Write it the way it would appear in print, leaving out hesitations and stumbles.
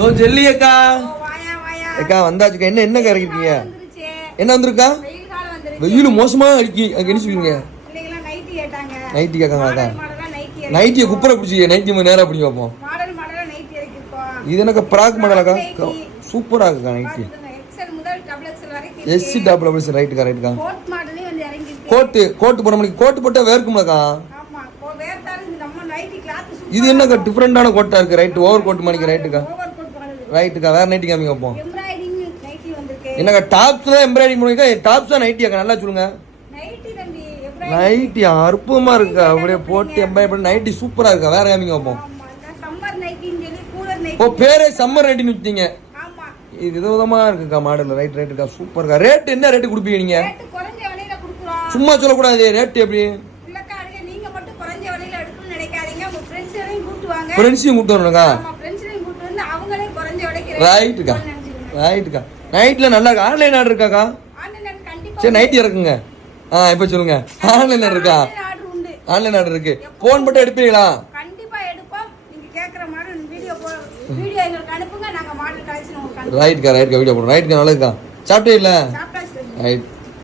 ஓ jelly அக்கா அக்கா வந்தாச்சுக்கா. என்ன இறக்கிருக்கீங்க? என்ன வந்திருக்கா? வெயில் மோசமா அடிக்கி. அங்க என்ன சொல்லுவீங்க? நைட்டி கேட்காங்களா? நைட்டியை குப்பரை பிடிச்சி நைட்டி மணி நேரம் அப்படி வைப்போம். இது எனக்கு பிராக் மாடலாக்கா? சூப்பரா இருக்குக்கா நைட்டி. எஸ்சி டபுள் ரைட்டுக்கா ரைட்டுக்கா. கோட்டு போட முடியும். கோட்டு போட்டா வேர்க்கும்லக்கா. இது என்னக்கா டிஃப்ரெண்டான கோட்டா இருக்கு? ரைட்டு ஓவர் கோட் மணிக்கு ரைட்டுக்கா ரைட்டுக்கா. வேற நைட்டி காமிங்க வைப்போம். என்னக்கா டாப்ஸ் தான் எம்ப்ராய்டிங் பண்ணிக்கா? டாப்ஸ் தான் நைட்டியாக்கா? நல்லா சொல்லுங்க. நைட்டி அற்புதமா இருக்கா. அப்படியே போட்டு எம்ப்ராய்டரி பண்ணி நைட்டி சூப்பரா இருக்கா. வேற காமிங்க வைப்போம். ஓ பேரே சம்மர் நைட்டின்னு வச்சிட்டீங்க. இது விதவிதமா இருக்குக்கா மாடல். ரைட்டுக்கா சூப்பர்க்கா. ரேட் என்ன ரேட்டு கொடுப்பீங்க நீங்க? சும்மா சொல்லக்கூடாது. ரேட் எப்படி? ஃப்ரெண்ட்ஸையும் கூப்பிட்டு வரணுக்கா. ரைட்டுக்கா. நைட்ல நல்லா இருக்கு. ஆன்லைன் ஆர்டர் இருக்காக்கா? சரி நைட்டி இறக்குங்க. இப்போ சொல்லுங்க. ஆன்லைன் ஆர்டர் இருக்கா? ஆன்லைன் ஆர்டர் இருக்கு. போன் மட்டும் எடுப்பீங்களா? ரைட்டுக்கா வீடியோ போடுறோம். ரைட்டுக்கா நல்லதுக்கா. சாப்பிட்டே இல்லை? ரைட்.